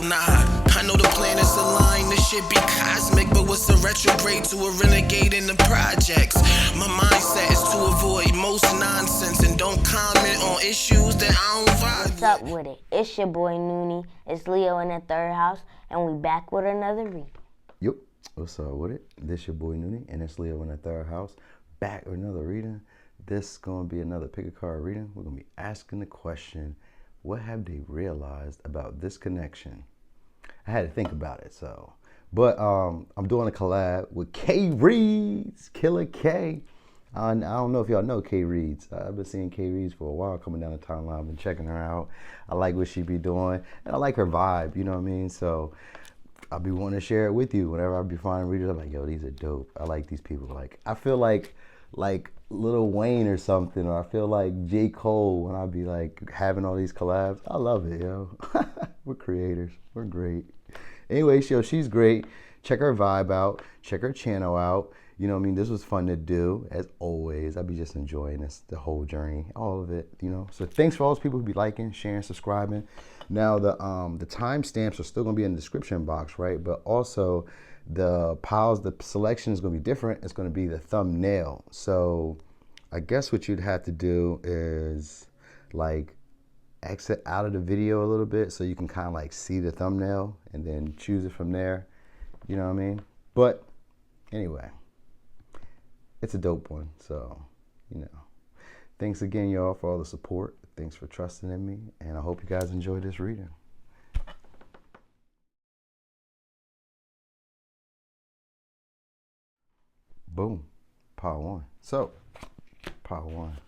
Oh nah, I know the planets align, this shit be cosmic, but what's a retrograde to a renegade in the projects? My mindset is to avoid most nonsense and don't comment on issues that I don't vibe with. What's up with it? It's your boy Noonie. It's Leo in the third house, and we back with another read. Yup, what's up with it? This your boy Noonie, and it's Leo in the third house. Back with another reading. This is going to be another pick a card reading. We're going to be asking the question, what have they realized about this connection? I had to think about it, so. But I'm doing a collab with K Reeds, Killer K. I don't know if y'all know K Reeds. I've been seeing K Reeds for a while coming down the timeline. I've been checking her out. I like what she be doing, and I like her vibe, you know what I mean? So I'll be wanting to share it with you. Whenever I be finding readers, I'm like, yo, these are dope. I like these people. Like, I feel like Lil Wayne or something, or I feel like J. Cole when I be like having all these collabs. I love it, yo. We're creators. We're great. Anyway, she's great. Check her vibe out. Check her channel out. You know what I mean? This was fun to do, as always. I be just enjoying this, the whole journey, all of it, you know? So thanks for all those people who be liking, sharing, subscribing. Now, the timestamps are still going to be in the description box, right? But also, the selection is going to be different. It's going to be the thumbnail. So I guess what you'd have to do is, like, exit out of the video a little bit so you can kind of, like, see the thumbnail and then choose it from there. You know what I mean? But anyway, it's a dope one. So, you know, thanks again, y'all, for all the support. Thanks for trusting in me, and I hope you guys enjoy this reading. Boom, part one. So, part one.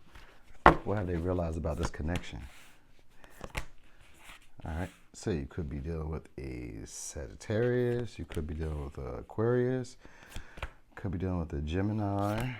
What have they realized about this connection? All right, so you could be dealing with a Sagittarius, you could be dealing with an Aquarius, could be dealing with a Gemini.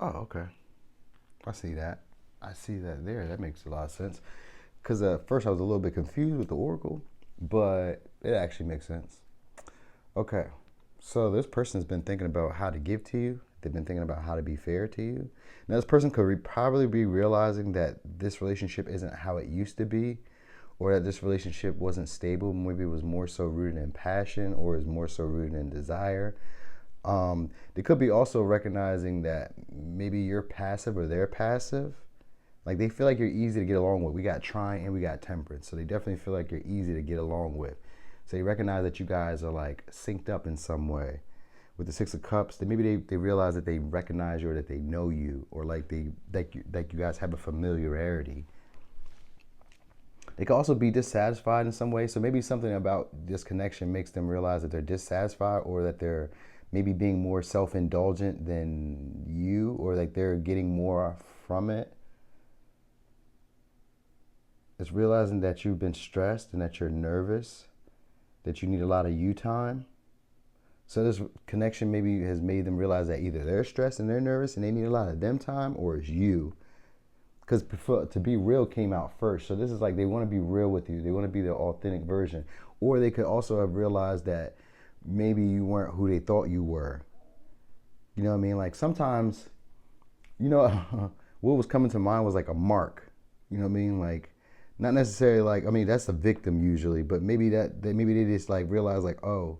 Oh, okay. I see that. I see that there. That makes a lot of sense. Because at first I was a little bit confused with the oracle, but it actually makes sense. Okay. So this person has been thinking about how to give to you. They've been thinking about how to be fair to you. Now this person could probably be realizing that this relationship isn't how it used to be, or that this relationship wasn't stable. Maybe it was more so rooted in passion, or is more so rooted in desire. They could be also recognizing that maybe you're passive or they're passive. Like they feel like you're easy to get along with. We got Trine and we got Temperance. So they definitely feel like you're easy to get along with. So they recognize that you guys are like synced up in some way. With the Six of Cups, maybe they realize that they recognize you, or that they know you, or like you guys have a familiarity. They could also be dissatisfied in some way. So maybe something about this connection makes them realize that they're dissatisfied, or that they're maybe being more self-indulgent than you, or like they're getting more from it. It's realizing that you've been stressed and that you're nervous, that you need a lot of you time. So this connection maybe has made them realize that either they're stressed and they're nervous and they need a lot of them time, or it's you. Because to be real came out first. So this is like they want to be real with you. They want to be their authentic version. Or they could also have realized that maybe you weren't who they thought you were. You know what I mean? Like sometimes, you know, what was coming to mind was like a mark. You know what I mean? Like, not necessarily like, I mean, that's the victim usually, but maybe maybe they just like realize like, oh,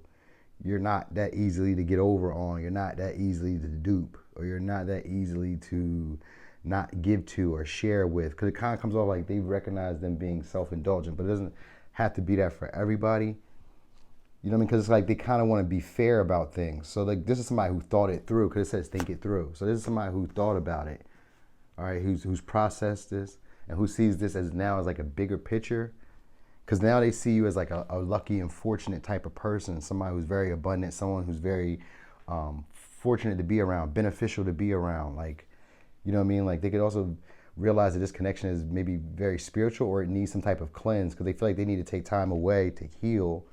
you're not that easily to get over on. You're not that easily to dupe, or you're not that easily to not give to or share with. Because it kind of comes off like they recognize them being self-indulgent, but it doesn't have to be that for everybody. You know what I mean? Because it's like they kind of want to be fair about things. So like this is somebody who thought it through, because it says think it through. So this is somebody who thought about it, all right, who's processed this, and who sees this as now as like a bigger picture. Because now they see you as like a lucky and fortunate type of person, somebody who's very abundant, someone who's very fortunate to be around, beneficial to be around. Like, you know what I mean? Like they could also realize that this connection is maybe very spiritual, or it needs some type of cleanse, because they feel like they need to take time away to heal.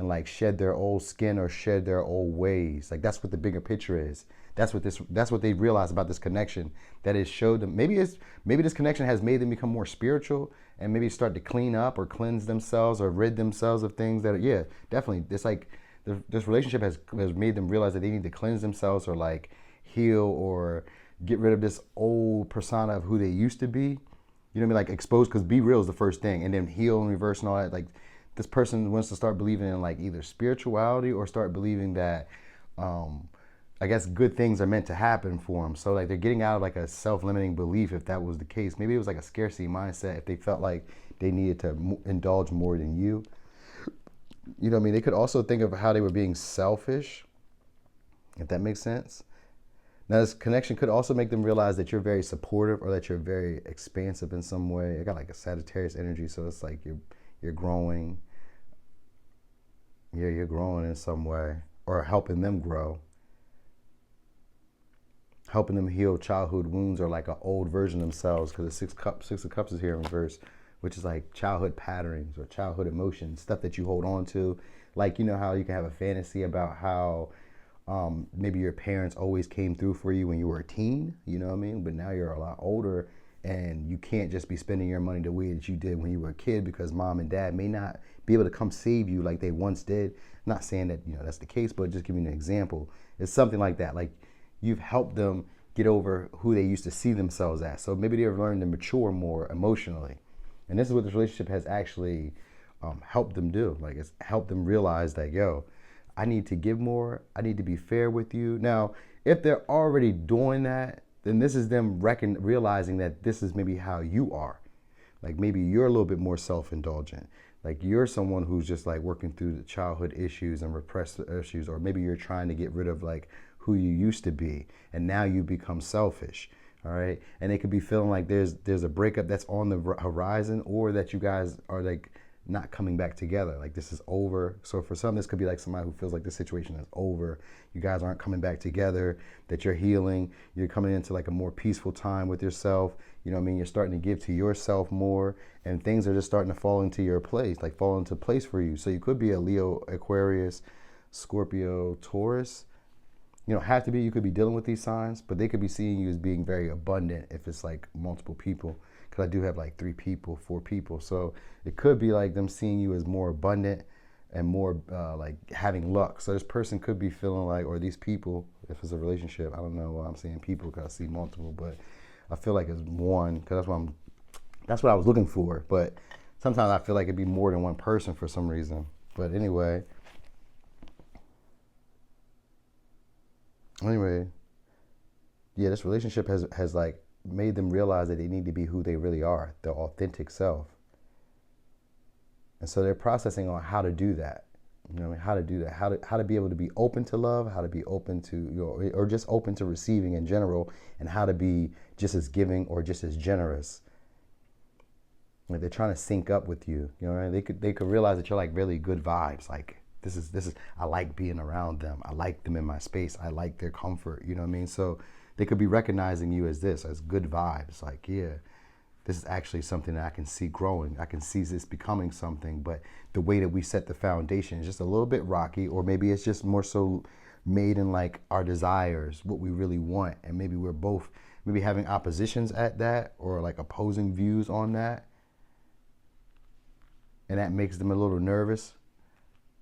and like shed their old skin or shed their old ways. Like that's what the bigger picture is. That's what they realize about this connection, that it showed them. Maybe this connection has made them become more spiritual and maybe start to clean up or cleanse themselves or rid themselves of things that yeah, definitely. It's like this relationship has made them realize that they need to cleanse themselves or like heal or get rid of this old persona of who they used to be. You know what I mean? Like expose, because be real is the first thing, and then heal and reverse and all that. Like this person wants to start believing in like either spirituality or start believing that I guess good things are meant to happen for them. So like they're getting out of like a self-limiting belief, if that was the case. Maybe it was like a scarcity mindset if they felt like they needed to indulge more than you. You know what I mean? They could also think of how they were being selfish, if that makes sense. Now this connection could also make them realize that you're very supportive or that you're very expansive in some way. I got like a Sagittarius energy, so it's like you're growing. Yeah, you're growing in some way or helping them grow. Helping them heal childhood wounds or like an old version of themselves, because the Six of Cups is here in reverse, which is like childhood patterns or childhood emotions, stuff that you hold on to. Like, you know how you can have a fantasy about how maybe your parents always came through for you when you were a teen, you know what I mean? But now you're a lot older and you can't just be spending your money the way that you did when you were a kid, because mom and dad may not be able to come save you like they once did. I'm not saying that, you know, that's the case, but just giving you an example. It's something like that. Like, you've helped them get over who they used to see themselves as. So maybe they've learned to mature more emotionally. And this is what this relationship has actually helped them do. Like, it's helped them realize that, yo, I need to give more. I need to be fair with you. Now, if they're already doing that, then this is them realizing that this is maybe how you are. Like, maybe you're a little bit more self-indulgent. Like, you're someone who's just like working through the childhood issues and repressed issues, or maybe you're trying to get rid of like who you used to be, and now you become selfish, all right? And they could be feeling like there's a breakup that's on the horizon, or that you guys are like not coming back together, like this is over. So for some, this could be like somebody who feels like the situation is over. You guys aren't coming back together, that you're healing, you're coming into like a more peaceful time with yourself. You know what I mean? You're starting to give to yourself more, and things are just starting to fall into your place, like fall into place for you. So you could be a Leo, Aquarius, Scorpio, Taurus. You don't have to be. You could be dealing with these signs, but they could be seeing you as being very abundant if it's like multiple people. Because I do have like 3 people, 4 people. So it could be like them seeing you as more abundant and more like having luck. So this person could be feeling like, or these people, if it's a relationship, I don't know why I'm saying people because I see multiple, but I feel like it's one, because that's what I was looking for. But sometimes I feel like it'd be more than one person for some reason. But anyway, yeah, this relationship has like made them realize that they need to be who they really are, their authentic self. And so they're processing on how to do that. You know what I mean? How to do that, how to be able to be open to love, how to be open to, you know, or just open to receiving in general, and how to be just as giving or just as generous. Like, they're trying to sync up with you. You know, they could realize that you're like really good vibes. Like, this is I like being around them. I like them in my space. I like their comfort. You know what I mean? So they could be recognizing you as this, as good vibes. Like, yeah, this is actually something that I can see growing. I can see this becoming something, but the way that we set the foundation is just a little bit rocky, or maybe it's just more so made in like our desires, what we really want. And maybe we're both maybe having oppositions at that, or like opposing views on that. And that makes them a little nervous.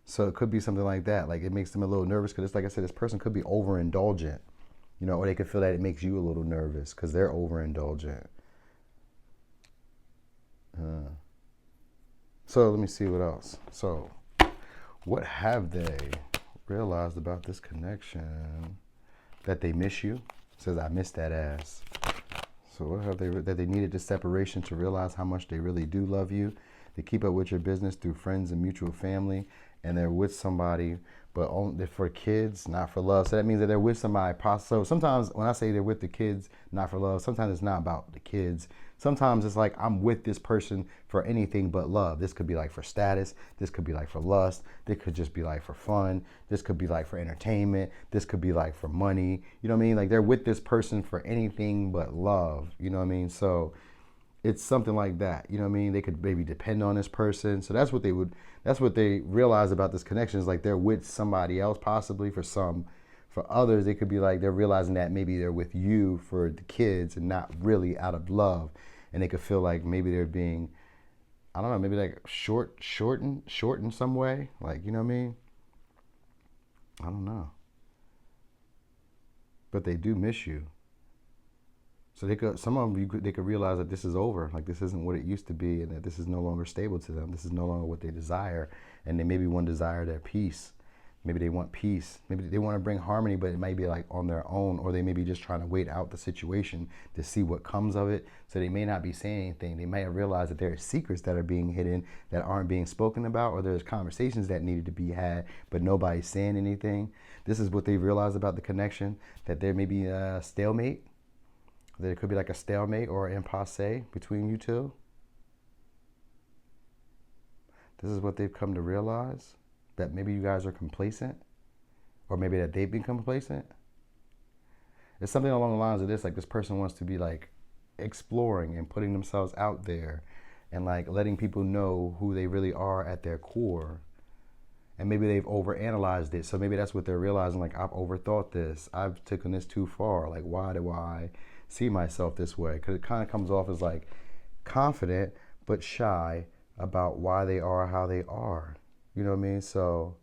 So it could be something like that. Like, it makes them a little nervous because it's like I said, this person could be overindulgent, you know, or they could feel that it makes you a little nervous because they're overindulgent. So let me see what else. So what have they realized about this connection? That they miss you. It says, I miss that ass. So what have they, that they needed this separation to realize how much they really do love you. They keep up with your business through friends and mutual family, and they're with somebody, but only for kids, not for love. So that means that they're with somebody. So sometimes when I say they're with the kids, not for love, sometimes it's not about the kids. Sometimes it's like, I'm with this person for anything but love. This could be like for status. This could be like for lust. This could just be like for fun. This could be like for entertainment. This could be like for money. You know what I mean? Like, they're with this person for anything but love. You know what I mean? So it's something like that. You know what I mean? They could maybe depend on this person. So that's what they realize about this connection is like they're with somebody else possibly for some. For others, it could be like they're realizing that maybe they're with you for the kids and not really out of love. And they could feel like maybe they're being, I don't know, maybe like shortened in some way. Like, you know what I mean? I don't know. But they do miss you. So some of them, they could realize that this is over, like this isn't what it used to be, and that this is no longer stable to them. This is no longer what they desire, and they maybe want to desire their peace. Maybe they want peace. Maybe they want to bring harmony, but it might be like on their own, or they may be just trying to wait out the situation to see what comes of it. So they may not be saying anything. They might have realized that there are secrets that are being hidden that aren't being spoken about, or there's conversations that needed to be had, but nobody's saying anything. This is what they realized about the connection, that there may be a stalemate. That it could be like a stalemate or an impasse between you two. This is what they've come to realize, that maybe you guys are complacent, or maybe that they've become complacent. It's something along the lines of this, like this person wants to be like exploring and putting themselves out there and like letting people know who they really are at their core. And maybe they've overanalyzed it. So maybe that's what they're realizing, like I've overthought this. I've taken this too far. Like why do I see myself this way? Because it kind of comes off as like confident but shy about why they are how they are. You know what I mean? So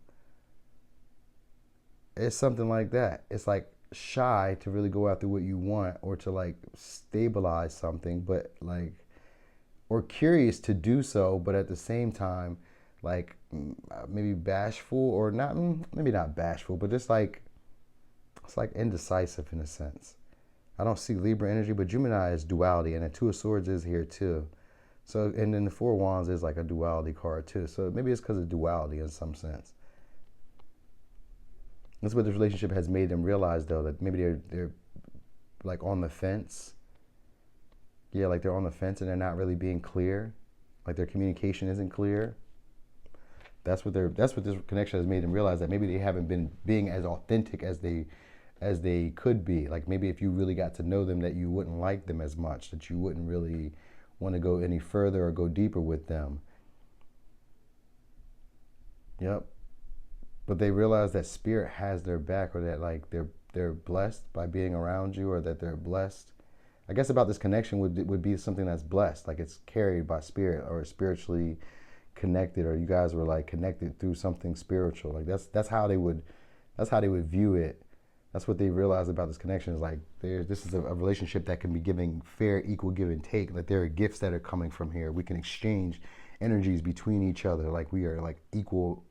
it's something like that. It's like shy to really go after what you want or to like stabilize something, but like, or curious to do so, but at the same time, like maybe bashful or not, maybe not bashful, but just like, it's like indecisive in a sense. I don't see Libra energy, but Gemini is duality, and the Two of Swords is here too. So, and then the Four of Wands is like a duality card too. So maybe it's because of duality in some sense. That's what this relationship has made them realize, though, that maybe they're like on the fence. Yeah, like they're on the fence and they're not really being clear. Like their communication isn't clear. That's what this connection has made them realize, that maybe they haven't been being as authentic as they could be. Like maybe if you really got to know them, that you wouldn't like them as much, that you wouldn't really want to go any further or go deeper with them. Yep. But they realize that spirit has their back, or that like they're blessed by being around you, or that they're blessed. I guess about this connection would be something that's blessed, like it's carried by spirit or spiritually connected, or you guys were like connected through something spiritual. Like that's how they would view it. That's what they realize about this connection, is like this is a relationship that can be giving fair, equal give and take. Like there are gifts that are coming from here. We can exchange energies between each other. Like we are like equal.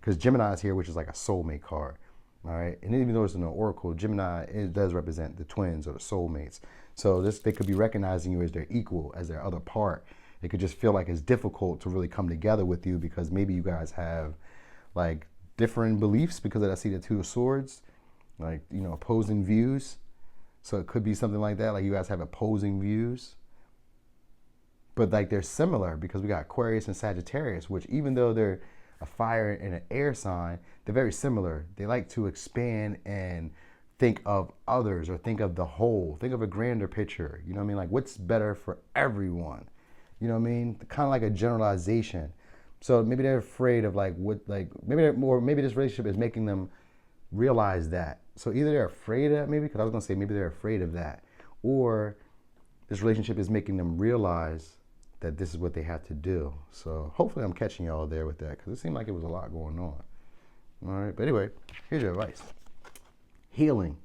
Because Gemini is here, which is like a soulmate card. All right. And even though it's in an oracle, Gemini, it does represent the twins or the soulmates. So they could be recognizing you as their equal, as their other part. It could just feel like it's difficult to really come together with you, because maybe you guys have like different beliefs, because I see the Two of Swords, like, you know, opposing views. So it could be something like that. Like you guys have opposing views, but like they're similar, because we got Aquarius and Sagittarius, which even though they're a fire and an air sign, they're very similar. They like to expand and think of others, or think of the whole, think of a grander picture. You know what I mean? Like what's better for everyone. You know what I mean? Kind of like a generalization. So maybe they're afraid of like what, like maybe this relationship is making them realize that. So either they're afraid of that, maybe, because I was gonna say maybe they're afraid of that, or this relationship is making them realize that this is what they have to do. So hopefully I'm catching y'all there with that, because it seemed like it was a lot going on. All right, but anyway, here's your advice. Healing.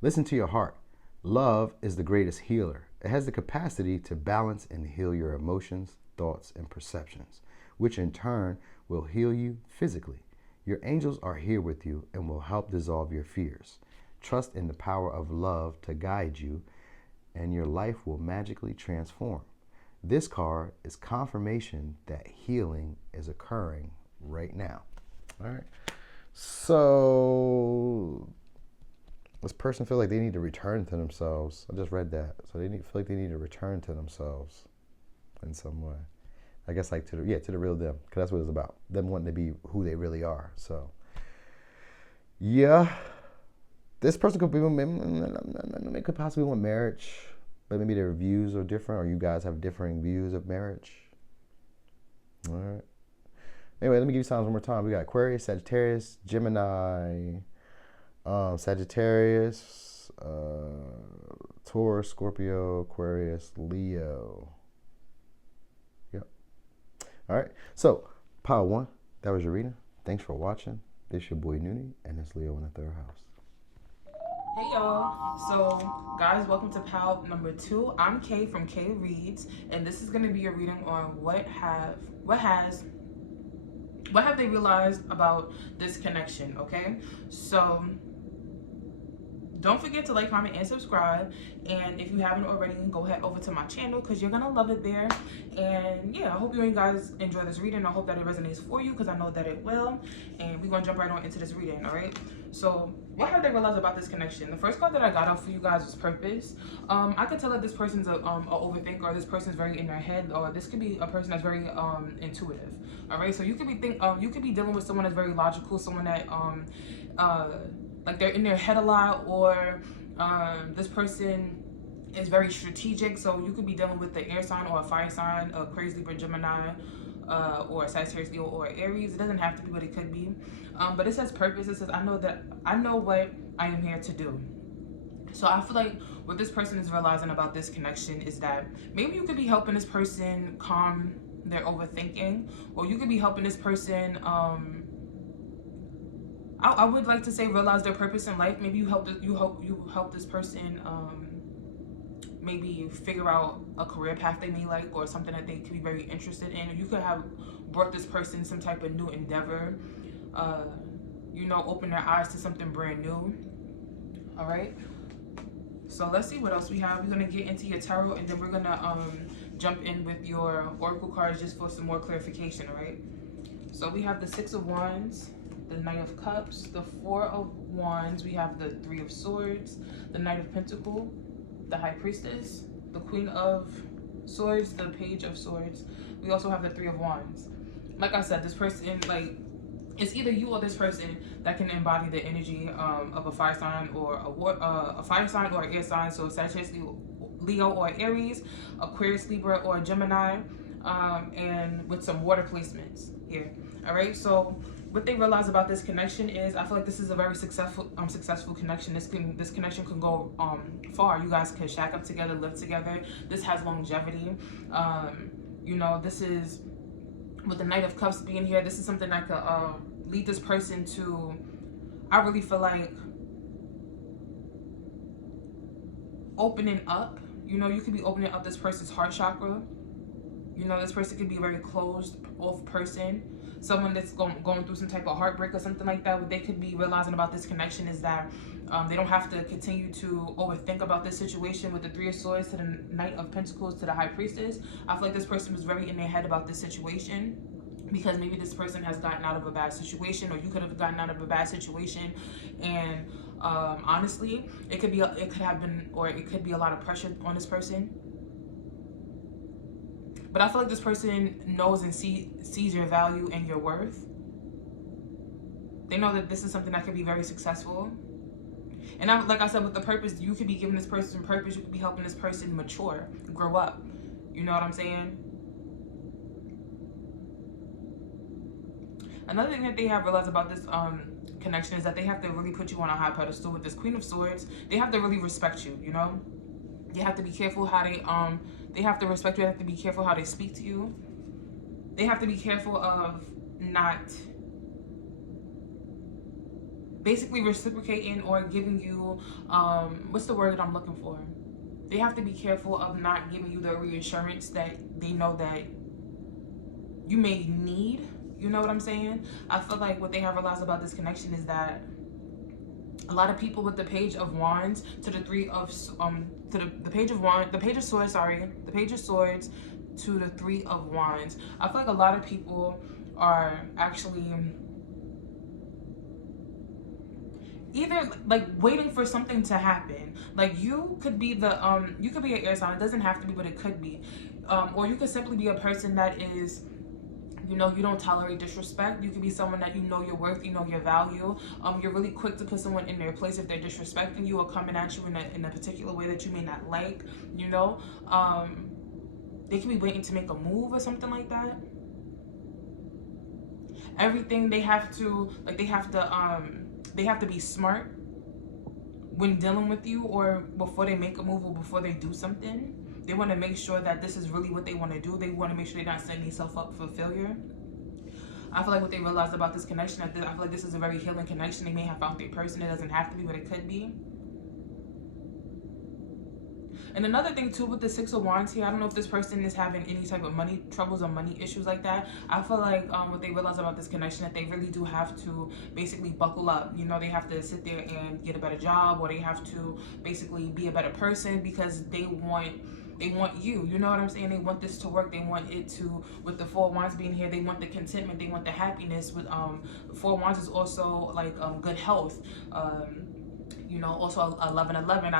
Listen to your heart. Love is the greatest healer. It has the capacity to balance and heal your emotions, thoughts, and perceptions, which in turn will heal you physically. Your angels are here with you and will help dissolve your fears. Trust in the power of love to guide you, and your life will magically transform. This card is confirmation that healing is occurring right now. All right. So this person feels like they need to return to themselves. I just read that. So feel like they need to return to themselves in some way. I guess like to the real them, because that's what it's about. Them wanting to be who they really are. So yeah, this person could possibly want marriage. but maybe their views are different, or you guys have differing views of marriage. All right. Anyway, let me give you signs one more time. We got Aquarius, Sagittarius, Gemini, Sagittarius, Taurus, Scorpio, Aquarius, Leo. Yep. All right. So, pile 1, that was your reading. Thanks for watching. This your boy Noonie, and it's Leo in the 3rd house. Hey y'all, so guys, welcome to pile number 2. I'm Kay from Kay Reads, and this is going to be a reading on what have they realized about this connection. Okay, so don't forget to like, comment, and subscribe. And if you haven't already, go ahead over to my channel because you're gonna love it there. And yeah, I hope you guys enjoy this reading. I hope that it resonates for you because I know that it will. And we're gonna jump right on into this reading. All right, so what have they realized about this connection? The first card that I got out for you guys was purpose. I could tell that this person's a overthinker, or this person's very in their head, or this could be a person that's very intuitive. All right, so you could be dealing with someone that's very logical, someone that like they're in their head a lot, or this person is very strategic. So you could be dealing with the air sign or a fire sign, Aquarius, Libra, Gemini, or Sagittarius, Leo, or Aries. It doesn't have to be, but it could be. But it says purpose. It says I know what I am here to do. So I feel like what this person is realizing about this connection is that maybe you could be helping this person calm their overthinking, or you could be helping this person I would like to say realize their purpose in life. Maybe you help this person maybe figure out a career path they may like, or something that they could be very interested in. Or you could have brought this person some type of new endeavor, open their eyes to something brand new. All right, so let's see what else we have. We're gonna get into your tarot, and then we're gonna jump in with your oracle cards just for some more clarification. All right, so we have the 6 of Wands, the Knight of Cups, the 4 of Wands, we have the 3 of Swords, the Knight of Pentacles, the High Priestess, the Queen of Swords, the Page of Swords. We also have the 3 of Wands. Like I said, this person, like, it's either you or this person that can embody the energy of a fire sign or a fire sign or an air sign. So Sagittarius, Leo, or Aries, Aquarius, Libra, or Gemini, and with some water placements here. All right, so what they realize about this connection is, I feel like this is a very successful connection. This connection can go far. You guys can shack up together, live together. This has longevity. This is, with the Knight of Cups being here, this is something that could lead this person to, I really feel like, opening up. You could be opening up this person's heart chakra. This person could be a very closed off person. Someone that's going through some type of heartbreak or something like that. What they could be realizing about this connection is that they don't have to continue to overthink about this situation. With the 3 of Swords to the Knight of Pentacles to the High Priestess, I feel like this person was very in their head about this situation, because maybe this person has gotten out of a bad situation, or you could have gotten out of a bad situation, and honestly, it could be a lot of pressure on this person. But I feel like this person knows and sees your value and your worth. They know that this is something that could be very successful. And like I said, with the purpose, you could be giving this person purpose. You could be helping this person mature, grow up. You know what I'm saying? Another thing that they have realized about this connection is that they have to really put you on a high pedestal. With this Queen of Swords, they have to really respect you, They have to be careful how they have to respect you. They have to be careful how they speak to you. They have to be careful of not basically reciprocating or giving you, what's the word I'm looking for? They have to be careful of not giving you the reassurance that they know that you may need. You know what I'm saying? I feel like what they have realized about this connection is that a lot of people with the Page of Wands to the the Page of Swords to the 3 of Wands. I feel like a lot of people are actually either like waiting for something to happen. Like you could be you could be an air sign. It doesn't have to be, but it could be. Or you could simply be a person that is You know, you don't tolerate disrespect. You can be someone that you know your worth, you know your value. You're really quick to put someone in their place if they're disrespecting you or coming at you in a particular way that you may not like, you know. They can be waiting to make a move or something like that. Everything they have to, like, they have to be smart when dealing with you, or before they make a move or before they do something. They want to make sure that this is really what they want to do. They want to make sure they're not setting themselves up for failure. I feel like what they realized about this connection, I feel like this is a very healing connection. They may have found their person. It doesn't have to be, but it could be. And another thing too with the Six of Wands here, I don't know if this person is having any type of money troubles or money issues like that. I feel like what they realize about this connection, that they really do have to basically buckle up. You know, they have to sit there and get a better job, or they have to basically be a better person, because they want you, you know what I'm saying? They want this to work. They want it to, with the Four of Wands being here, they want the contentment, they want the happiness. With Four of Wands is also like good health. You know, also 11-11.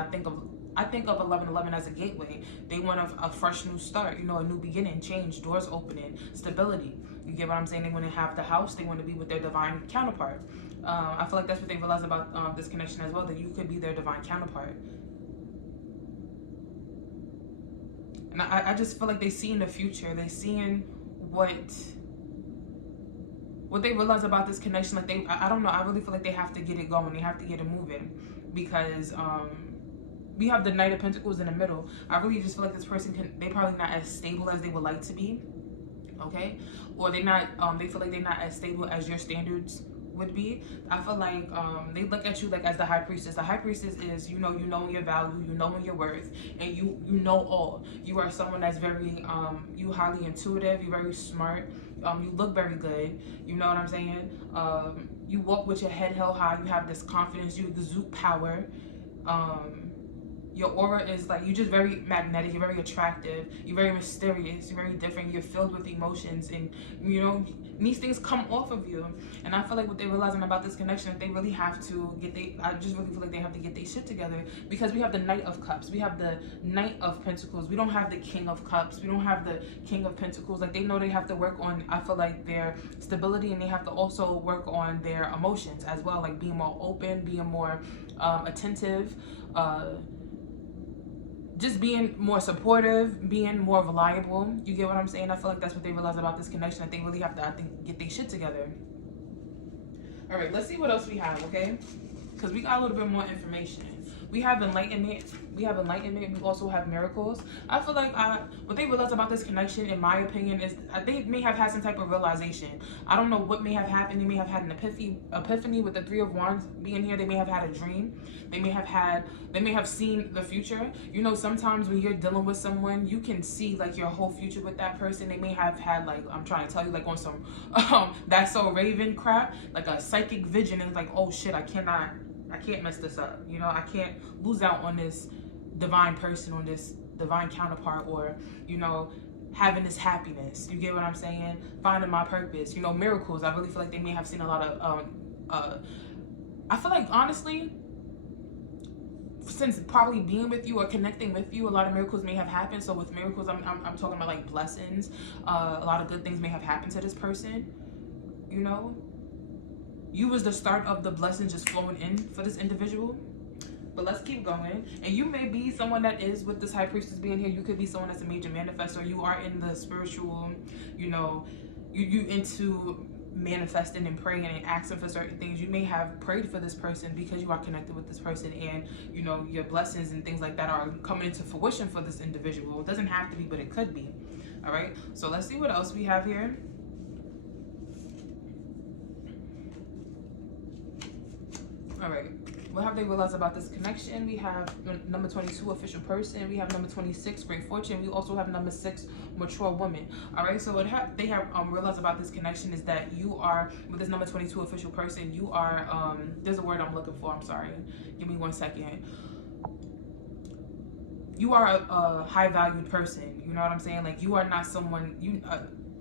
I think of 11-11 as a gateway. They want a fresh new start, you know, a new beginning, change, doors opening, stability. You get what I'm saying? They want to have the house. They want to be with their divine counterpart. I feel like that's what they realize about this connection as well, that you could be their divine counterpart. And I just feel like they see in the future. They seeing what they realize about this connection. Like I don't know. I really feel like they have to get it going. They have to get it moving, because we have the Knight of Pentacles in the middle. I really just feel like this person they're probably not as stable as they would like to be. Okay, or they feel like they're not as stable as your standards would be. I feel like they look at you like as the High Priestess. The High Priestess is, you know your value, you know your worth, and you know all. You are someone that's very you highly intuitive, you're very smart, you look very good, you know what I'm saying? You walk with your head held high, you have this confidence, you exude power. Your aura is like, you're just very magnetic, you're very attractive, you're very mysterious, you're very different, you're filled with emotions, and you know, these things come off of you. And I feel like what they're realizing about this connection, that they really have to I just really feel like they have to get their shit together, because we have the Knight of Cups, we have the Knight of Pentacles, we don't have the King of Cups, we don't have the King of Pentacles. Like, they know they have to work on, I feel like, their stability, and they have to also work on their emotions as well, like being more open, being more attentive, just being more supportive, being more reliable. You get what I'm saying? I feel like that's what they realize about this connection, that they really have to, I think, get their shit together. All right, let's see what else we have, okay? Because we got a little bit more information. We have enlightenment. We also have miracles. I feel like what they realize about this connection, in my opinion, is they may have had some type of realization. I don't know what may have happened. They may have had an epiphany with the Three of Wands being here. They may have had a dream. They may have seen the future. You know, sometimes when you're dealing with someone, you can see like your whole future with that person. They may have had, like, I'm trying to tell you, like on some That's So Raven crap, like a psychic vision, and it's like, oh shit, I can't mess this up. You know, I can't lose out on this divine person, on this divine counterpart, or, you know, having this happiness. You get what I'm saying? Finding my purpose. You know, miracles. I really feel like they may have seen a lot of, I feel like, honestly, since probably being with you or connecting with you, a lot of miracles may have happened. So with miracles, I'm talking about like blessings. A lot of good things may have happened to this person, you know? You was the start of the blessing just flowing in for this individual. But let's keep going. And you may be someone that is, with this High Priestess being here, you could be someone that's a major manifestor. You are in the spiritual, you know, you into manifesting and praying and asking for certain things. You may have prayed for this person because you are connected with this person, and you know, your blessings and things like that are coming into fruition for this individual. It doesn't have to be, but it could be. All right, so let's see what else we have here. All right, what have they realized about this connection? We have number 22, official person. We have number 26, great fortune. We also have number 6, mature woman. All right, so what they have realized about this connection is that you are, with this number 22, official person, you are, there's a word I'm looking for, I'm sorry. Give me 1 second. You are a high valued person. You know what I'm saying? Like, you are not someone,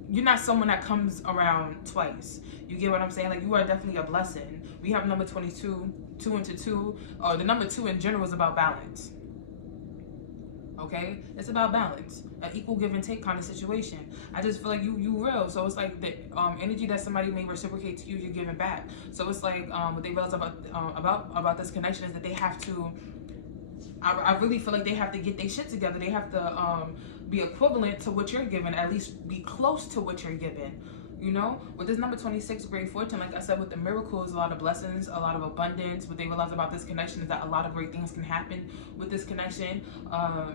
you're not someone that comes around twice. You get what I'm saying? Like, you are definitely a blessing. We have number 22, 2 into 2. The number 2 in general is about balance. okay? It's about balance, an equal give and take kind of situation. I just feel like you real, so it's like the energy that somebody may reciprocate to you, you're giving back. So it's like what they realize about this connection is that they have to. I really feel like they have to get their shit together. They have to be equivalent to what you're giving, at least be close to what you're giving. You know, with this number 26, great fortune, like I said, with the miracles, a lot of blessings, a lot of abundance. What they realize about this connection is that a lot of great things can happen with this connection.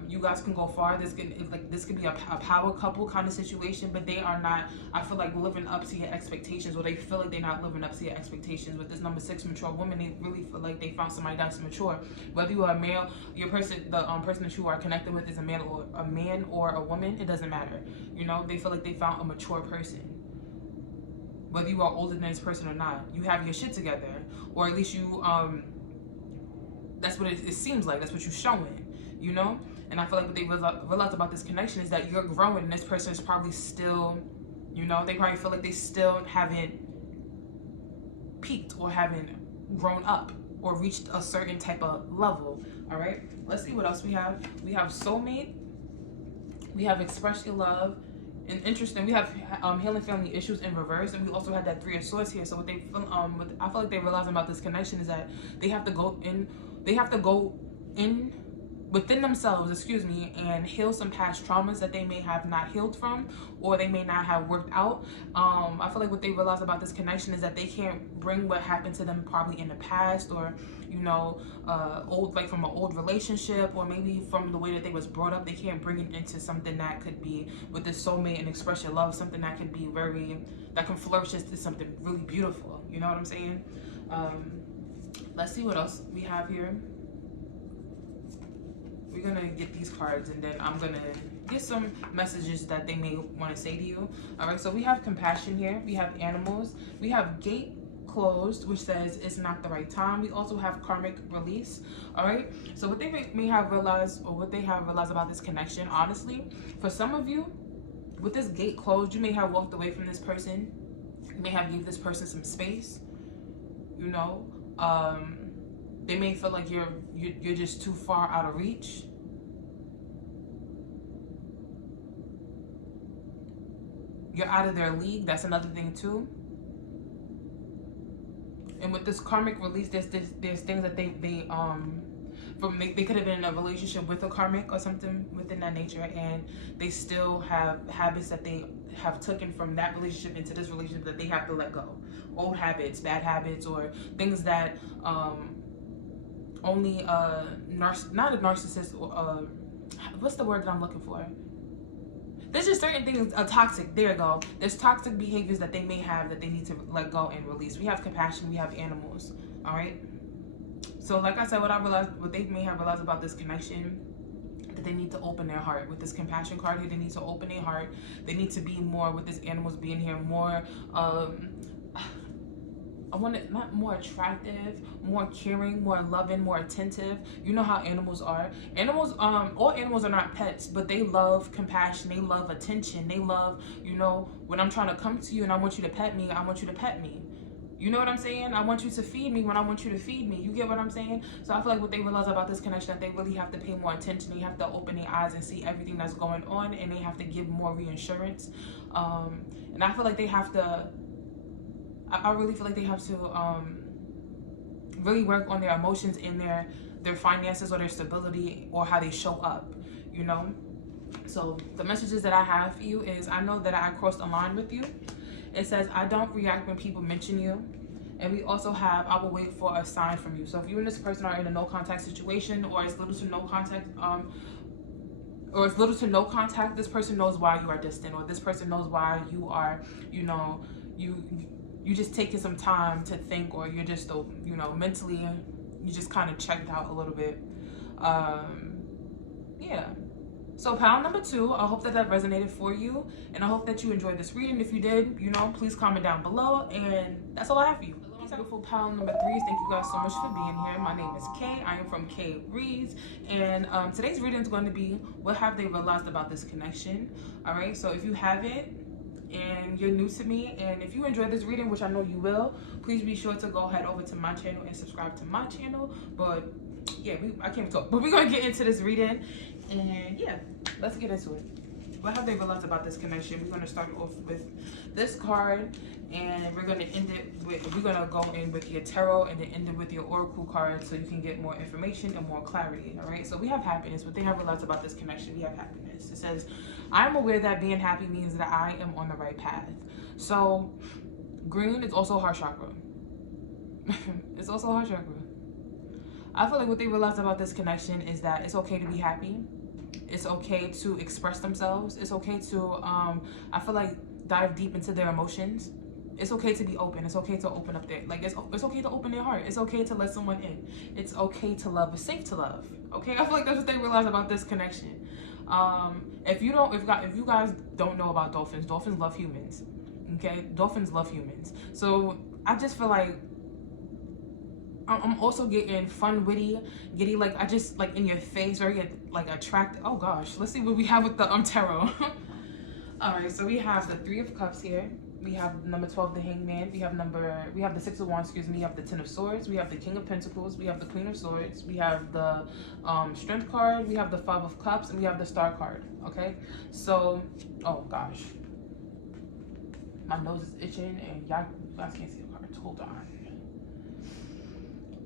You guys can go far. This could be a power couple kind of situation, but they are not, I feel like, living up to your expectations, or they feel like they're not living up to your expectations. With this number 6, mature woman, they really feel like they found somebody that's mature. Whether you are a male, your person, the person that you are connected with is a man or a woman, it doesn't matter. You know, they feel like they found a mature person. Whether you are older than this person or not, you have your shit together, or at least you, that's what it seems like. That's what you're showing, you know? And I feel like what they realize about this connection is that you're growing, and this person is probably still, you know, they probably feel like they still haven't peaked or haven't grown up or reached a certain type of level, all right? Let's see what else we have. We have soulmate. We have express your love. And interesting, we have healing family issues in reverse, and we also had that 3 of swords here. So what they feel, I feel like they realize about this connection is that they have to go in within themselves, and heal some past traumas that they may have not healed from, or they may not have worked out. I feel like what they realize about this connection is that they can't bring what happened to them probably in the past, or you know, from an old relationship, or maybe from the way that they was brought up. They can't bring it into something that could be with this soulmate and express your love, something that could be that can flourish into something really beautiful. You know what I'm saying? Let's see what else we have here. We're gonna get these cards, and then I'm gonna get some messages that they may want to say to you. All right, so we have compassion here. We have animals. We have gate closed, which says it's not the right time. We also have karmic release. All right, so what they may have realized, or what they have realized about this connection, honestly, for some of you, with this gate closed, you may have walked away from this person. You may have given this person some space. You know, they may feel like you're just too far out of reach. You're out of their league. That's another thing too. And with this karmic release, there's things that they could have been in a relationship with a karmic or something within that nature, and they still have habits that they have taken from that relationship into this relationship that they have to let go. Old habits, bad habits, or things that only not a narcissist, or what's the word that I'm looking for? There's just certain things, toxic, there you go. There's toxic behaviors that they may have that they need to let go and release. We have compassion, we have animals, all right? So like I said, what they may have realized about this connection, that they need to open their heart. With this compassion card here, they need to open their heart. They need to be more, with this animals being here, more, I want it not more attractive, more caring, more loving, more attentive. You know how animals are. Animals, all animals are not pets, but they love compassion. They love attention. They love, you know, when I'm trying to come to you and I want you to pet me, I want you to pet me. You know what I'm saying? I want you to feed me when I want you to feed me. You get what I'm saying? So I feel like what they realize about this connection, that they really have to pay more attention. They have to open their eyes and see everything that's going on, and they have to give more reassurance. And I feel like they have to, I really feel like they have to really work on their emotions and their finances, or their stability, or how they show up, you know? So the messages that I have for you is, I know that I crossed a line with you. It says, I don't react when people mention you. And we also have, I will wait for a sign from you. So if you and this person are in a no contact situation, or it's little to no contact, this person knows why you are distant, or this person knows why you are, you know, you just taking some time to think, or you're just, you know, mentally, you just kind of checked out a little bit. Yeah. So pile number 2, I hope that resonated for you, and I hope that you enjoyed this reading. If you did, you know, please comment down below, and that's all I have for you. Beautiful pile number 3. Thank you guys so much for being here. My name is Kay. I am from Kay Reads, and today's reading is going to be, what have they realized about this connection? All right, so if you haven't, and you're new to me, and if you enjoyed this reading, which I know you will, please be sure to go head over to my channel and subscribe to my channel. But yeah, I can't talk, but we're gonna get into this reading, and yeah, let's get into it. What have they realized about this connection? We're gonna start off with this card, and we're gonna end it with, we're gonna go in with your tarot and then end it with your oracle card so you can get more information and more clarity. All right, so we have happiness. What they have realized about this connection, we have happiness. It says, I'm aware that being happy means that I am on the right path. So green is also heart chakra. It's also heart chakra. I feel like what they realized about this connection is that it's okay to be happy. It's okay to express themselves. It's okay to, I feel like, dive deep into their emotions. It's okay to be open. It's okay to open up their, like, it's okay to open their heart. It's okay to let someone in. It's okay to love. It's safe to love. Okay? I feel like that's what they realize about this connection. If you guys don't know about dolphins love humans. Okay? Dolphins love humans. So I just feel like I'm also getting fun, witty, giddy, like, I just, like, in your face, very, like, attractive. Oh gosh, let's see what we have with the tarot. All right, so we have the Three of Cups here. We have number 12, the Hangman. We have the Six of Wands, excuse me. We have the Ten of Swords. We have the King of Pentacles. We have the Queen of Swords. We have the Strength card. We have the Five of Cups, and we have the Star card. Okay, so, oh gosh, my nose is itching, and y'all guys can't see the cards. Hold on.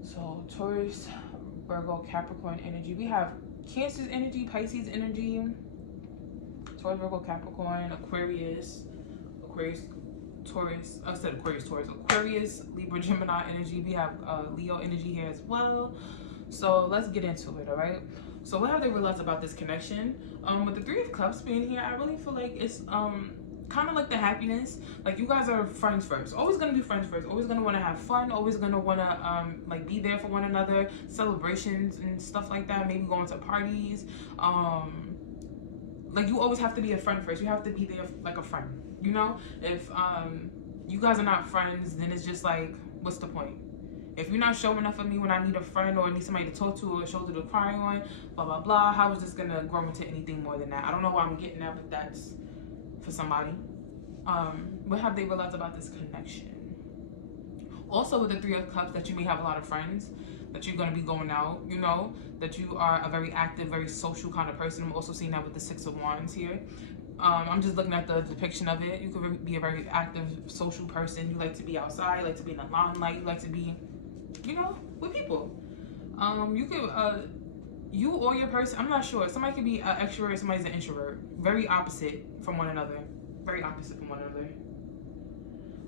So Taurus, Virgo, Capricorn energy. We have Cancer's energy, Pisces energy, Taurus, Virgo, Capricorn, Aquarius, Taurus. I said Aquarius, Taurus, Aquarius, Libra, Gemini energy. We have Leo energy here as well. So let's get into it, all right? So what have they realized about this connection? With the Three of Cups being here, I really feel like it's kind of like the happiness. Like, you guys are friends first. Always gonna be friends first. Always gonna want to have fun. Always gonna want to like, be there for one another. Celebrations and stuff like that. Maybe going to parties. Like, you always have to be a friend first. You have to be there like a friend. You know, if you guys are not friends, then it's just like, what's the point? If you're not showing up for me when I need a friend or I need somebody to talk to or a shoulder to cry on, blah blah blah, how is this gonna grow into anything more than that? I don't know why I'm getting that, but that's for somebody. What have they realized about this connection? Also with the Three of Cups, that you may have a lot of friends, that you're going to be going out, you know, that you are a very active, very social kind of person. I'm also seeing that with the Six of Wands here. I'm just looking at the depiction of it. You could be a very active, social person. You like to be outside, you like to be in the limelight, you like to be, you know, with people. You could, you or your person, I'm not sure. Somebody could be an extrovert, somebody's an introvert. Very opposite from one another. Very opposite from one another.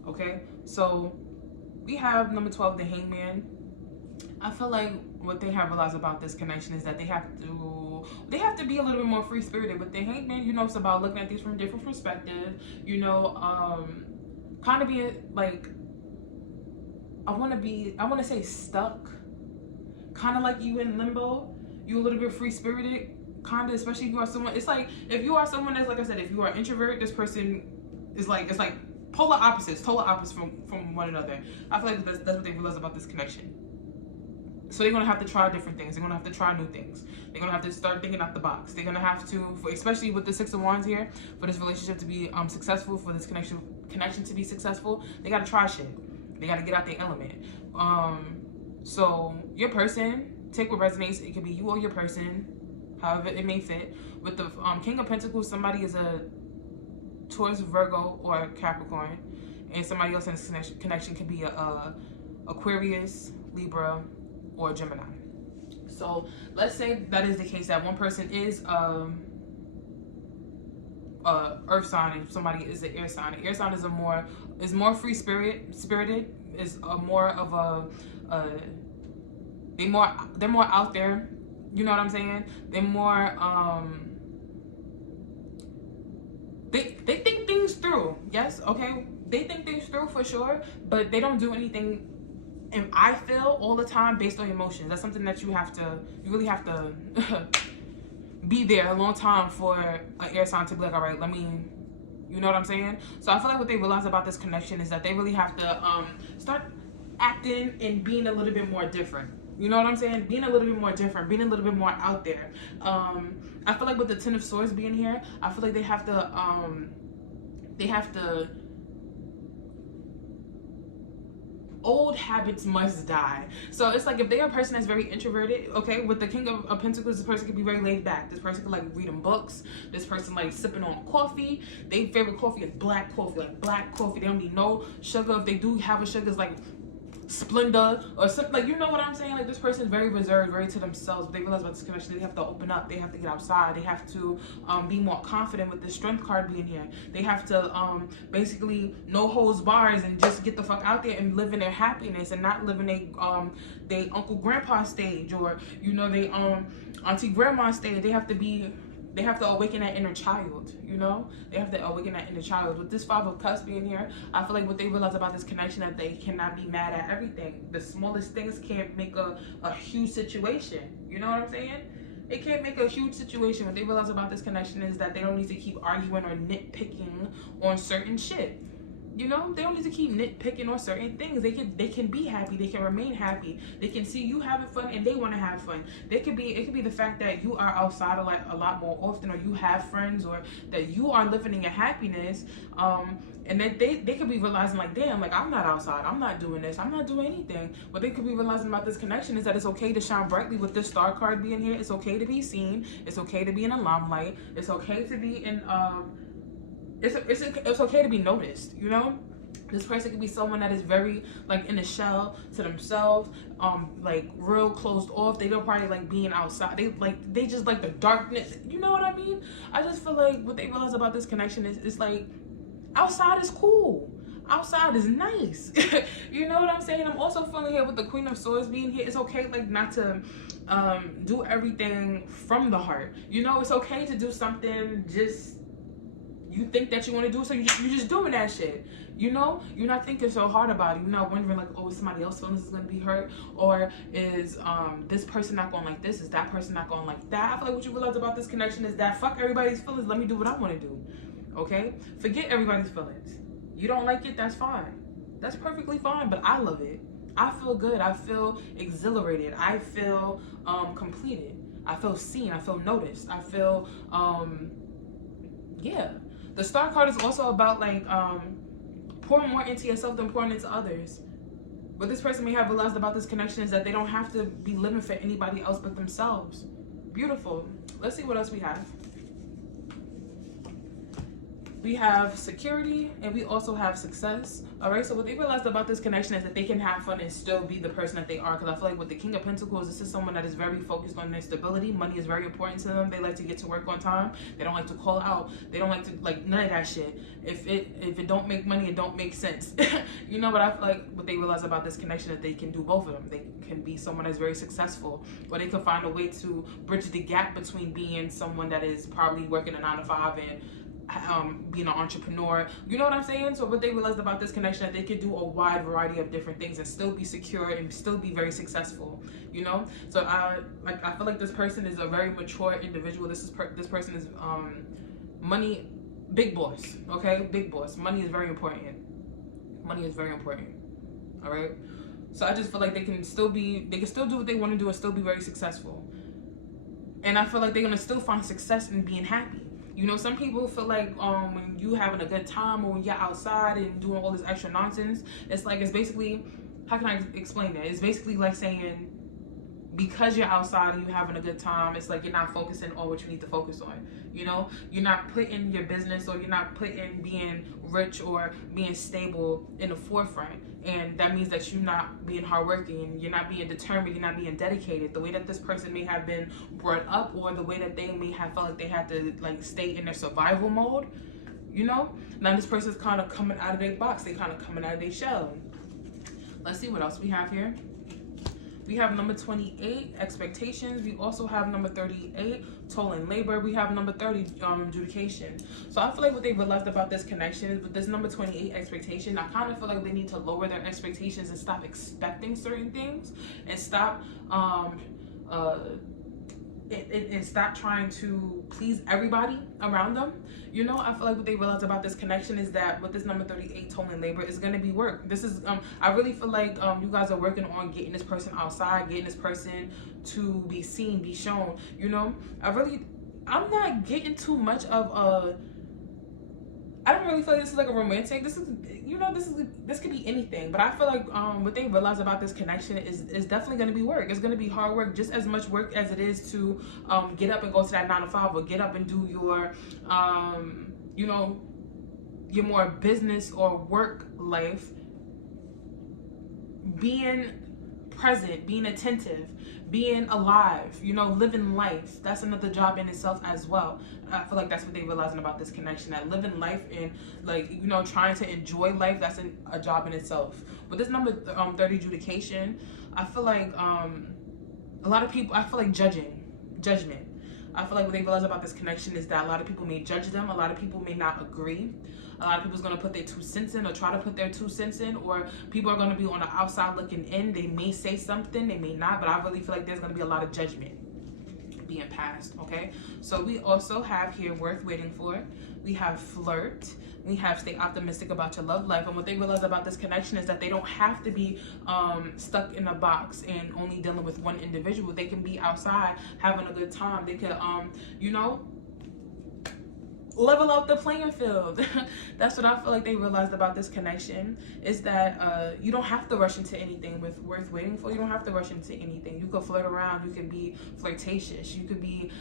Okay, so we have number 12, the Hangman. I feel like what they have realized about this connection is that they have to be a little bit more free spirited. With the Hangman, you know, it's about looking at these from a different perspective. You know, kind of be like, I want to say stuck. Kind of like you in limbo. You a little bit free spirited. Kind of, especially if you are someone, it's like, if you are someone that's, like I said, if you are introvert, this person is like, it's like total opposites from one another. I feel like that's what they realize about this connection. So they're gonna have to try different things. They're gonna have to try new things. They're gonna have to start thinking out the box. They're gonna have to, especially with the Six of Wands here, for this relationship to be successful, for this connection to be successful, they gotta try shit. They gotta get out their element. So your person, take what resonates. It could be you or your person, however it may fit. With the King of Pentacles, somebody is a Taurus, Virgo, or Capricorn, and somebody else in this connection could be a Aquarius, Libra, or Gemini. So let's say that is the case, that one person is earth sign and somebody is an air sign. An air sign is more free spirited, is a more of a they're more out there. You know what I'm saying? They're more they think things through. Yes, okay, they think things through for sure, but they don't do anything, and I feel, all the time based on emotions. That's something that you really have to be there a long time for an air sign to be like, all right, let me, you know what I'm saying? So I feel like what they realize about this connection is that they really have to start acting and being a little bit more different. You know what I'm saying? Being a little bit more different, being a little bit more out there. I feel like with the Ten of Swords being here, I feel like they have to old habits must die. So it's like if they are a person that's very introverted, okay, with the King of Pentacles, this person could be very laid back. This person could like reading books. This person like sipping on coffee. Their favorite coffee is black coffee, like black coffee. They don't need no sugar. If they do have a sugar, it's like Splenda or something, like, you know what I'm saying? Like, this person is very reserved, very to themselves. But they realize about this connection, they have to open up, they have to get outside, they have to be more confident with the strength card being here. They have to basically no holds bars and just get the fuck out there and live in their happiness and not live in they uncle grandpa stage, or you know, they auntie grandma stage. They have to awaken that inner child, you know? They have to awaken that inner child. With this Five of Cups being here, I feel like what they realize about this connection, that they cannot be mad at everything. The smallest things can't make a huge situation. You know what I'm saying? It can't make a huge situation. What they realize about this connection is that they don't need to keep arguing or nitpicking on certain shit. You know, they don't need to keep nitpicking on certain things. They can be happy. They can remain happy. They can see you having fun, and they want to have fun. It could be the fact that you are outside a lot more often, or you have friends, or that you are living in your happiness. And that they could be realizing like, damn, like, I'm not outside. I'm not doing this. I'm not doing anything. What they could be realizing about this connection is that it's okay to shine brightly. With this Star card being here, it's okay to be seen. It's okay to be in the limelight. It's okay to be in it's okay to be noticed, you know? This person could be someone that is very like in a shell to themselves, like real closed off. They don't probably like being outside. They just like the darkness. You know what I mean? I just feel like what they realize about this connection is it's like outside is cool. Outside is nice. You know what I'm saying? I'm also feeling here with the Queen of Swords being here. It's okay like not to do everything from the heart. You know, it's okay to do something just you think that you want to do, so you're just doing that shit. You know, you're not thinking so hard about it. You're not wondering like, oh, is somebody else's feelings is gonna be hurt, or is this person not going like this? Is that person not going like that? I feel like what you realize about this connection is that fuck everybody's feelings. Let me do what I want to do. Okay, forget everybody's feelings. You don't like it, that's fine. That's perfectly fine. But I love it. I feel good. I feel exhilarated. I feel completed. I feel seen. I feel noticed. I feel yeah. The Star card is also about like pouring more into yourself than pouring into others. What this person may have realized about this connection is that they don't have to be living for anybody else but themselves. Beautiful. Let's see what else we have. We have security, and we also have success. All right, so what they realized about this connection is that they can have fun and still be the person that they are. Because I feel like with the King of Pentacles, this is someone that is very focused on their stability. Money is very important to them. They like to get to work on time. They don't like to call out. They don't like to, like, none of that shit. If it don't make money, it don't make sense. You know, but I feel like what they realize about this connection is that they can do both of them. They can be someone that's very successful, or they can find a way to bridge the gap between being someone that is probably working a 9-to-5 and being an entrepreneur. You know what I'm saying? So what they realized about this connection, that they could do a wide variety of different things and still be secure and still be very successful, you know? So I feel like this person is a very mature individual. This person is money, big boss. Okay, big boss. Money is very important. Money is very important. All right, so I just feel like they can still do what they want to do and still be very successful. And I feel like they're gonna still find success in being happy. You know, some people feel like when you having a good time, or when you're outside and doing all this extra nonsense, it's basically, how can I explain that? It's basically like saying, because you're outside and you're having a good time, it's like you're not focusing on what you need to focus on. You know, you're not putting your business, or you're not putting being rich or being stable in the forefront. And that means that you're not being hardworking, you're not being determined, you're not being dedicated. The way that this person may have been brought up, or the way that they may have felt like they had to like stay in their survival mode, you know? Now this person's kind of coming out of their box, they kind of coming out of their shell. Let's see what else we have here. We have number 28, expectations. We also have number 38, toll and labor. We have number 30, adjudication. So I feel like what they realized about this connection is with this number 28, expectation, I kind of feel like they need to lower their expectations and stop expecting certain things, and stop and stop trying to please everybody around them. You know, I feel like what they realized about this connection is that with this number 38, toll and labor, is going to be work. This is, I really feel like you guys are working on getting this person outside, getting this person to be seen, be shown. You know, I'm not getting too much of I don't really feel like this is like a romantic. This is, this could be anything. But I feel like what they realize about this connection is definitely going to be work. It's going to be hard work, just as much work as it is to get up and go to that 9 to 5, or get up and do your your more business or work life. Being present, being attentive, being alive, living life. That's another job in itself as well. I feel like that's what they're realizing about this connection, that living life and trying to enjoy life, that's a job in itself. But this number 30, adjudication, I feel like a lot of people, I feel like judgment. I feel like what they realize about this connection is that a lot of people may judge them. A lot of people may not agree. A lot of people's going to put their 2 cents in, or try to put their 2 cents in, or people are going to be on the outside looking in. They may say something, they may not, but I really feel like there's going to be a lot of judgment being passed, okay? So we also have here worth waiting for. We have flirt. We have stay optimistic about your love life. And what they realize about this connection is that they don't have to be stuck in a box and only dealing with one individual. They can be outside having a good time. They could, level out the playing field. That's what I feel like they realized about this connection, is that you don't have to rush into anything with worth waiting for. You don't have to rush into anything. You could flirt around. You could be flirtatious. You could be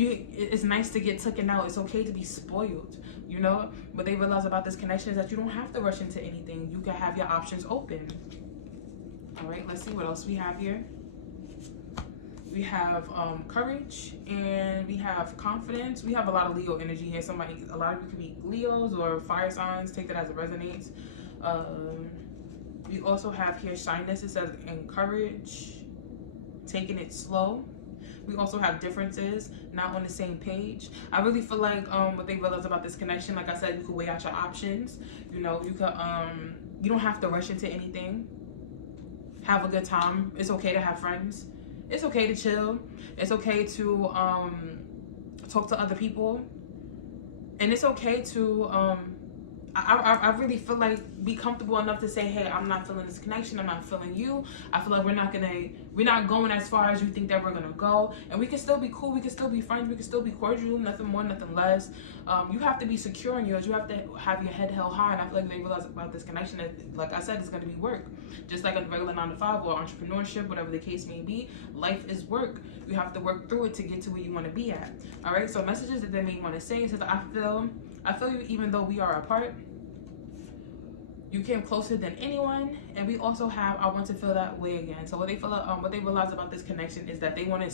it's nice to get taken out. It's okay to be spoiled, What they realize about this connection is that you don't have to rush into anything. You can have your options open. All right, let's see what else we have here. We have courage, and we have confidence. We have a lot of Leo energy here. A lot of you could be Leos or fire signs. Take that as it resonates. We also have here shyness. It says encourage, taking it slow. We also have differences, not on the same page. I really feel like what they realize about this connection, like I said, you could weigh out your options. You could you don't have to rush into anything. Have a good time. It's okay to have friends. It's okay to chill. It's okay to talk to other people. And it's okay to I really feel like be comfortable enough to say, hey, I'm not feeling this connection. I'm not feeling you. I feel like we're not going as far as you think that we're gonna go. And we can still be cool. We can still be friends. We can still be cordial. Nothing more, nothing less. You have to be secure in yours. You have to have your head held high. And I feel like they realize about this connection that, like I said, it's gonna be work. Just like a regular 9 to 5 or entrepreneurship, whatever the case may be, life is work. You have to work through it to get to where you want to be at. All right. So messages that they may want to say is that I feel you, even though we are apart. You came closer than anyone. And we also have I want to feel that way again. So what they realize about this connection is that they enjoy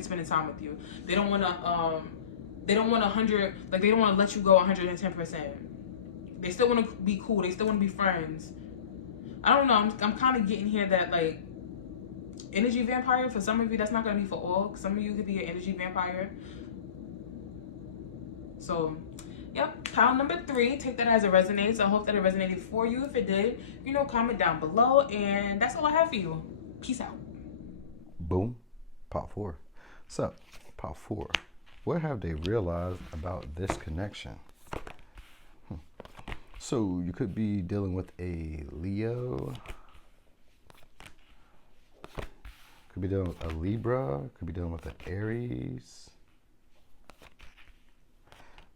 spending time with you. They don't want to 100, like they don't want to let you go 110%. They still want to be cool. They still want to be friends. I don't know. I'm kind of getting here that like energy vampire. For some of you, that's not going to be for all. Some of you could be an energy vampire. So yep, pile number 3, take that as it resonates. I hope that it resonated for you. If it did, comment down below. And that's all I have for you. Peace out. Boom. Pile 4. So, pile 4. What have they realized about this connection? So, you could be dealing with a Leo. Could be dealing with a Libra. Could be dealing with an Aries.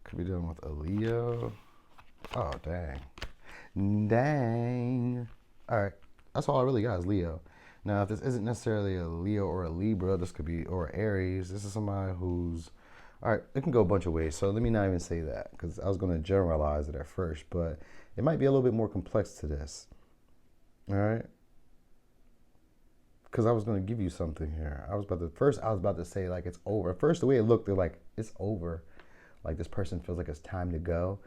Could be dealing with a Leo. Oh, dang. Dang. All right. That's all I really got is Leo. Now, if this isn't necessarily a Leo or a Libra, this could be, or Aries. This is somebody who's, all right, it can go a bunch of ways. So let me not even say that, because I was going to generalize it at first, but it might be a little bit more complex to this. All right. Because I was going to give you something here. I was about to say like it's over. First, the way it looked, they're like, it's over. Like this person feels like it's time to go.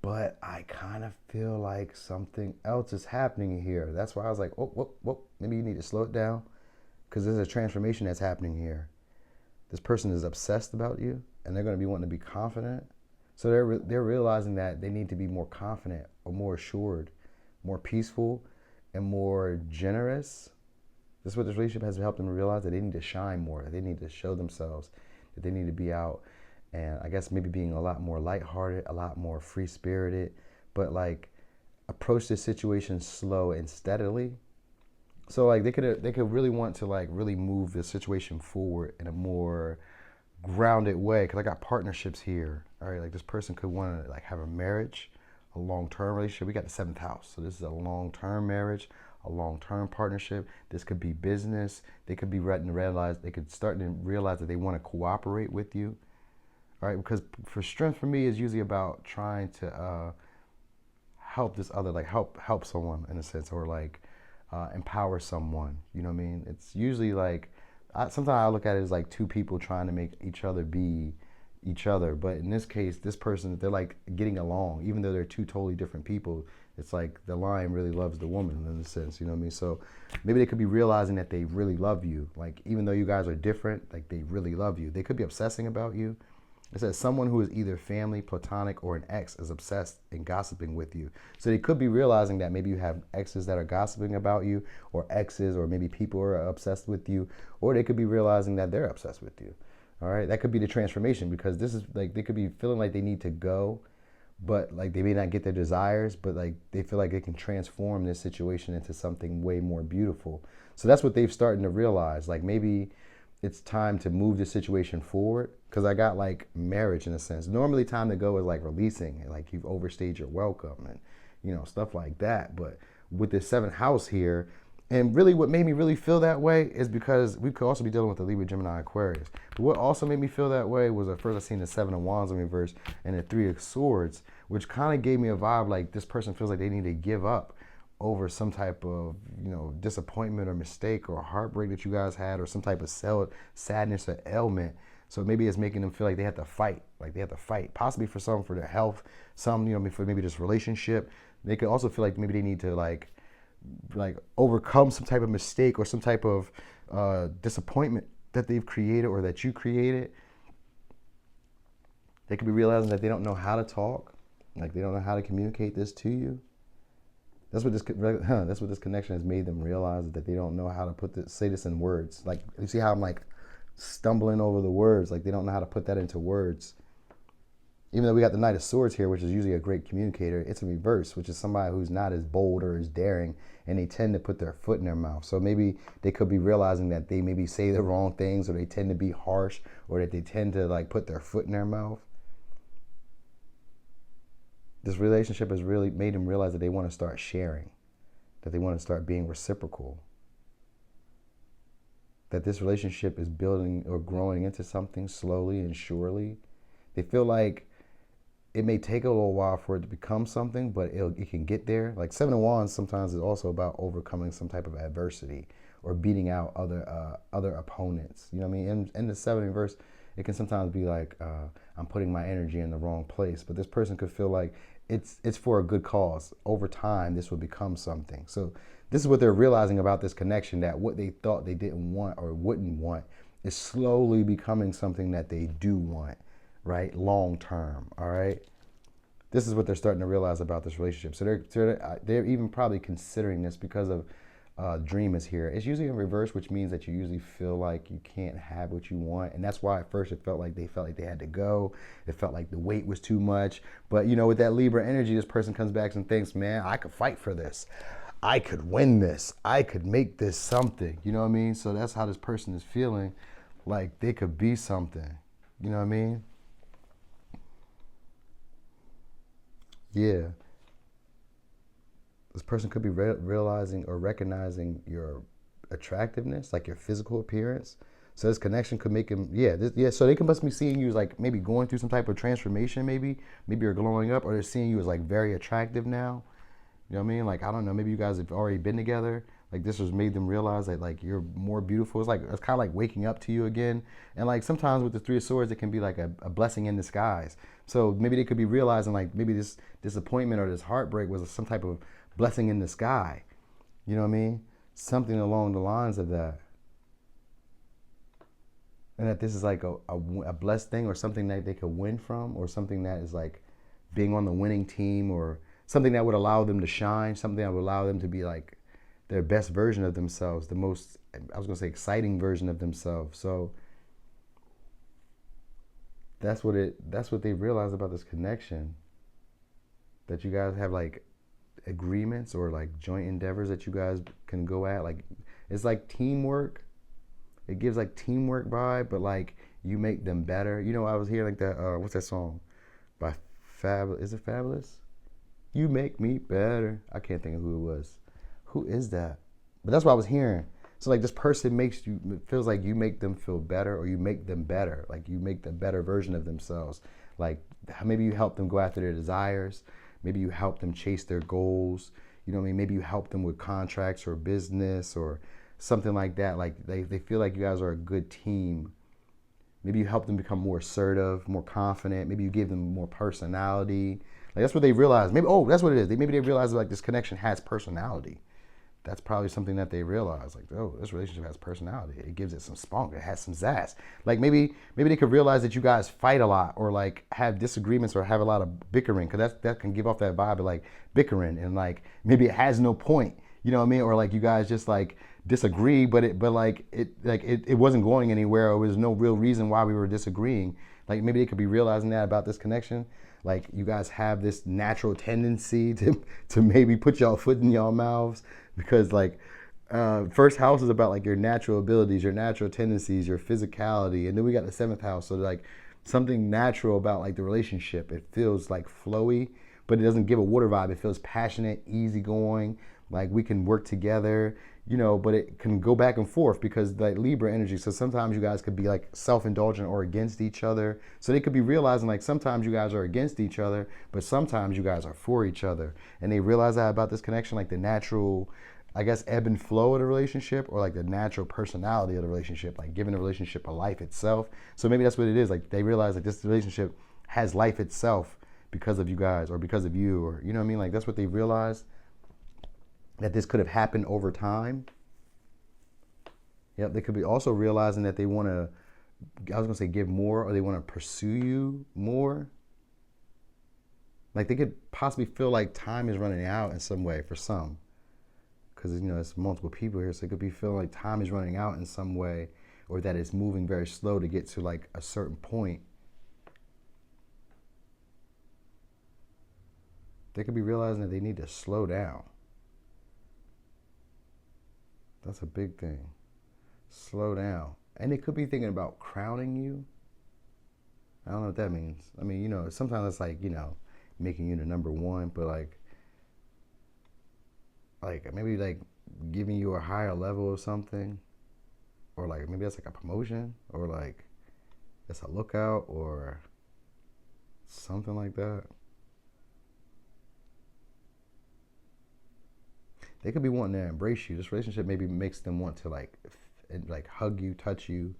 But I kind of feel like something else is happening here. That's why I was like, whoa, maybe you need to slow it down. Because there's a transformation that's happening here. This person is obsessed about you, and they're going to be wanting to be confident. So they're realizing that they need to be more confident or more assured, more peaceful, and more generous. This is what this relationship has helped them realize, that they need to shine more. They need to show themselves, that they need to be out. And I guess maybe being a lot more lighthearted, a lot more free-spirited, but like approach this situation slow and steadily. So like they could really want to like really move the situation forward in a more grounded way, because I got partnerships here. All right, like this person could want to like have a marriage, a long-term relationship. We got the 7th house, so this is a long-term marriage, a long-term partnership. This could be business. They could be they could start to realize that they want to cooperate with you. All right, because for strength for me is usually about trying to help this other, like help someone in a sense, or like empower someone. You know what I mean? It's usually like, sometimes I look at it as like two people trying to make each other be each other. But in this case, this person, they're like getting along, even though they're two totally different people. It's like the lion really loves the woman in a sense, you know what I mean? So maybe they could be realizing that they really love you. Like, even though you guys are different, like they really love you. They could be obsessing about you. It says someone who is either family, platonic, or an ex is obsessed and gossiping with you. So they could be realizing that maybe you have exes that are gossiping about you, or exes, or maybe people are obsessed with you, or they could be realizing that they're obsessed with you. All right, that could be the transformation, because this is like, they could be feeling like they need to go, but like they may not get their desires, but like they feel like they can transform this situation into something way more beautiful. So that's what they've started to realize. Like, maybe it's time to move the situation forward, because I got like marriage in a sense. Normally time to go is like releasing, like you've overstayed your welcome and, you know, stuff like that. But with this 7th house here, and really what made me really feel that way is because we could also be dealing with the Libra, Gemini, Aquarius. But what also made me feel that way was at first I seen the 7 of Wands in reverse and the 3 of Swords, which kind of gave me a vibe like this person feels like they need to give up over some type of, you know, disappointment or mistake or heartbreak that you guys had, or some type of sadness or ailment. So maybe it's making them feel like they have to fight, possibly for some, for their health, some, you know, for maybe this relationship. They could also feel like maybe they need to like overcome some type of mistake or some type of disappointment that they've created or that you created. They could be realizing that they don't know how to talk, like they don't know how to communicate this to you. That's what this connection has made them realize, that they don't know how to say this in words. Like, you see how I'm like stumbling over the words, like they don't know how to put that into words. Even though we got the Knight of Swords here, which is usually a great communicator, it's in reverse, which is somebody who's not as bold or as daring, and they tend to put their foot in their mouth. So maybe they could be realizing that they maybe say the wrong things, or they tend to be harsh, or that they tend to like put their foot in their mouth. This relationship has really made them realize that they want to start sharing, that they want to start being reciprocal, that this relationship is building or growing into something slowly and surely. They feel like it may take a little while for it to become something, but it can get there. Like 7 of Wands sometimes is also about overcoming some type of adversity or beating out other opponents. You know what I mean? In the 7 in verse, it can sometimes be like, I'm putting my energy in the wrong place. But this person could feel like it's for a good cause. Over time, this will become something. So this is what they're realizing about this connection, that what they thought they didn't want or wouldn't want is slowly becoming something that they do want, right? Long term, all right? This is what they're starting to realize about this relationship. So they're even probably considering this because of Dream is here. It's usually in reverse, which means that you usually feel like you can't have what you want. And that's why at first it felt like they had to go. It felt like the weight was too much. But, you know, with that Libra energy, this person comes back and thinks, man, I could fight for this. I could win this. I could make this something. You know what I mean? So that's how this person is feeling, like they could be something. You know what I mean? Yeah. This person could be realizing or recognizing your attractiveness, like your physical appearance. So this connection could make him, so they must be seeing you as like maybe going through some type of transformation, maybe you're glowing up, or they're seeing you as like very attractive now. You know what I mean? Like, I don't know, maybe you guys have already been together. Like, this has made them realize that like you're more beautiful. It's kind of like waking up to you again. And like sometimes with the 3 of Swords, it can be like a blessing in disguise. So maybe they could be realizing like maybe this disappointment or this heartbreak was some type of blessing in the sky. You know what I mean? Something along the lines of that. And that this is like a blessed thing, or something that they could win from, or something that is like being on the winning team, or something that would allow them to shine, something that would allow them to be like their best version of themselves, the most, I was gonna say, exciting version of themselves. So that's what they realized about this connection, that you guys have like agreements or like joint endeavors that you guys can go at. Like, it's like teamwork. it gives like teamwork vibe, but like you make them better. You know, I was hearing like that, what's that song by is it Fabulous? You make me better. I can't think of who it was. Who is that? But that's what I was hearing. So like this person makes you, it feels like you make them feel better, or you make them better. Like you make the better version of themselves. Like maybe you help them go after their desires. Maybe you help them chase their goals. You know what I mean? Maybe you help them with contracts or business or something like that. Like they feel like you guys are a good team. Maybe you help them become more assertive, more confident. Maybe you give them more personality. Like that's what they realize. Maybe, oh, that's what it is. Maybe they realize like this connection has personality. That's probably something that they realize. Like, oh, this relationship has personality. It gives it some spunk. It has some zazz. Like maybe they could realize that you guys fight a lot, or like have disagreements, or have a lot of bickering, because that can give off that vibe of like bickering, and like maybe it has no point. You know what I mean? Or like you guys just like disagree, but it wasn't going anywhere. Or there was no real reason why we were disagreeing. Like maybe they could be realizing that about this connection. Like you guys have this natural tendency to maybe put y'all foot in y'all mouths, because like first house is about like your natural abilities, your natural tendencies, your physicality, and then we got the 7th house. So like something natural about like the relationship. It feels like flowy, but it doesn't give a water vibe. It feels passionate, easygoing. Like we can work together, you know, but it can go back and forth because like Libra energy. So sometimes you guys could be like self-indulgent or against each other. So they could be realizing like sometimes you guys are against each other, but sometimes you guys are for each other. And they realize that about this connection, like the natural, I guess, ebb and flow of the relationship, or like the natural personality of the relationship, like giving the relationship a life itself. So maybe that's what it is. Like they realize like this relationship has life itself because of you guys, or because of you, or you know what I mean? Like that's what they realized. That this could have happened over time. Yep, they could be also realizing that they want to, I was going to say give more, or they want to pursue you more. Like they could possibly feel like time is running out in some way for some. Because, you know, it's multiple people here, so it could be feeling like time is running out in some way, or that it's moving very slow to get to like a certain point. They could be realizing that they need to slow down. That's a big thing. Slow down. And they could be thinking about crowning you. I don't know what that means. I mean, you know, sometimes it's like, you know, making you the number one, but like maybe like giving you a higher level or something. Or like maybe that's like a promotion, or like it's a lookout, or something like that. They could be wanting to embrace you. This relationship maybe makes them want to like hug you, touch you,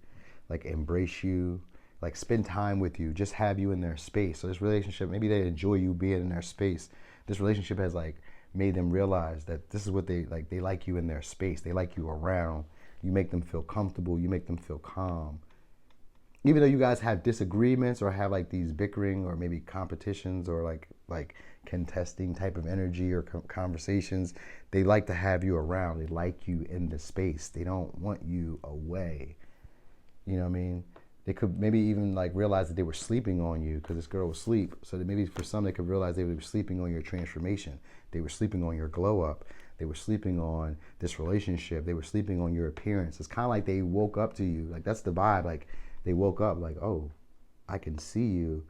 like embrace you, like spend time with you, just have you in their space. So this relationship, maybe they enjoy you being in their space. This relationship has like made them realize that this is what they like. They like you in their space. They like you around. You make them feel comfortable. You make them feel calm. Even though you guys have disagreements, or have like these bickering, or maybe competitions, or like contesting type of energy or conversations, they like to have you around. They like you in the space. They don't want you away. You know what I mean? They could maybe even like realize that they were sleeping on you, because this girl was asleep. So that maybe for some, they could realize they were sleeping on your transformation. They were sleeping on your glow up. They were sleeping on this relationship. They were sleeping on your appearance. It's kind of like they woke up to you. Like that's the vibe. Like they woke up like, oh, I can see you.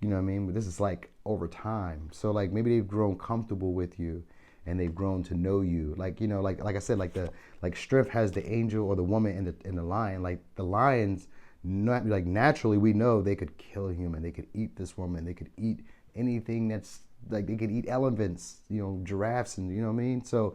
You know what I mean? But this is like over time. So like maybe they've grown comfortable with you, and they've grown to know you. Like, you know, like I said, like strength has the angel or the woman and the lion. Like the lions, not like naturally we know they could kill a human. They could eat this woman. They could eat anything that's like, they could eat elephants, you know, giraffes, and you know what I mean? So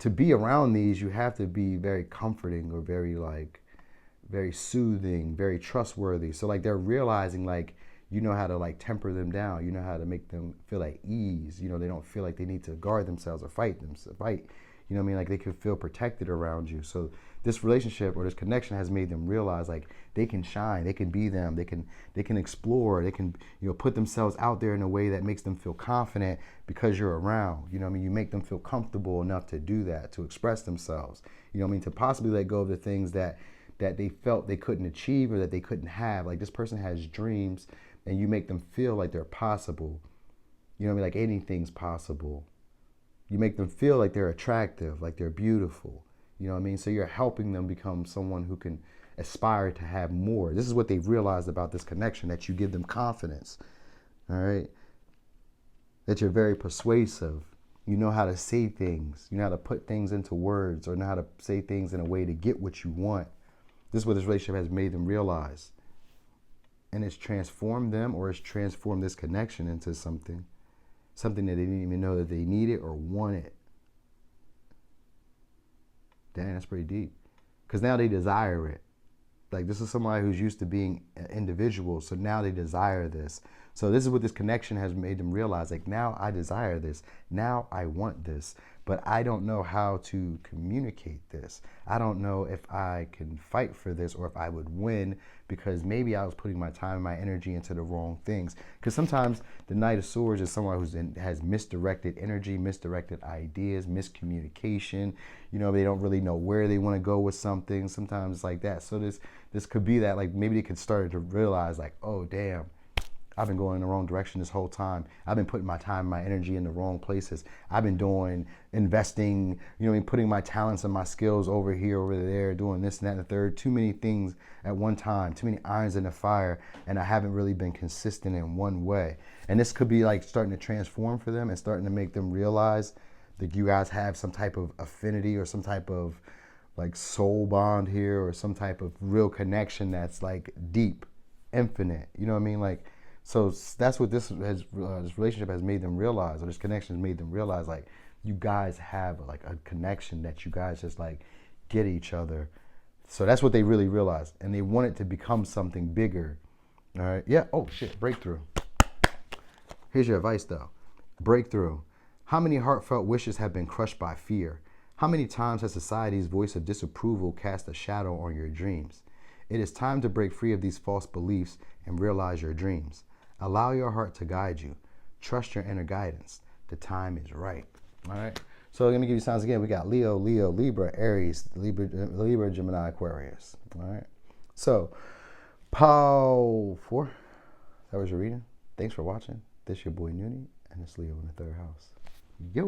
to be around these, you have to be very comforting, or very soothing, very trustworthy. So like they're realizing like, you know how to like temper them down. You know how to make them feel at ease. You know, they don't feel like they need to guard themselves or fight. You know what I mean? Like they could feel protected around you. So this relationship or this connection has made them realize like they can shine, they can be them, they can explore, they can, you know, put themselves out there in a way that makes them feel confident because you're around. You know what I mean? You make them feel comfortable enough to do that, to express themselves. You know what I mean? To possibly let go of the things that they felt they couldn't achieve, or that they couldn't have. Like this person has dreams, and you make them feel like they're possible. You know what I mean? Like anything's possible. You make them feel like they're attractive, like they're beautiful. You know what I mean? So you're helping them become someone who can aspire to have more. This is what they've realized about this connection, that you give them confidence, all right? That you're very persuasive. You know how to say things. You know how to put things into words, or know how to say things in a way to get what you want. This is what this relationship has made them realize. And it's transformed them, or it's transformed this connection into something that they didn't even know that they needed or wanted. Dang, that's pretty deep. Because now they desire it. Like, this is somebody who's used to being an individual, so now they desire this. So this is what this connection has made them realize. Like, now I desire this. Now I want this. But I don't know how to communicate this. I don't know if I can fight for this, or if I would win, because maybe I was putting my time and my energy into the wrong things. Because sometimes the Knight of Swords is someone who has misdirected energy, misdirected ideas, miscommunication. You know, they don't really know where they want to go with something. Sometimes it's like that. So this could be that, like, maybe they could start to realize, like, oh, damn, I've been going in the wrong direction this whole time. I've been putting my time and my energy in the wrong places. I've been investing, you know, putting my talents and my skills over here, over there, doing this and that and the third. Too many things at one time, too many irons in the fire, and I haven't really been consistent in one way. And this could be like starting to transform for them and starting to make them realize that you guys have some type of affinity, or some type of like soul bond here, or some type of real connection that's like deep, infinite. You know what I mean? Like, so that's what this relationship has made them realize, or this connection has made them realize, like, you guys have like a connection that you guys just like get each other. So that's what they really realized, and they want it to become something bigger. All right, yeah. Oh shit, breakthrough. Here's your advice though. Breakthrough. How many heartfelt wishes have been crushed by fear? How many times has society's voice of disapproval cast a shadow on your dreams? It is time to break free of these false beliefs and realize your dreams. Allow your heart to guide you. Trust your inner guidance. The time is right. All right. So let me give you signs again. We got Leo, Libra, Aries, Libra, Gemini, Aquarius. All right. So, Pow 4. That was your reading. Thanks for watching. This your boy Noonie, and it's Leo in the third house. Yo.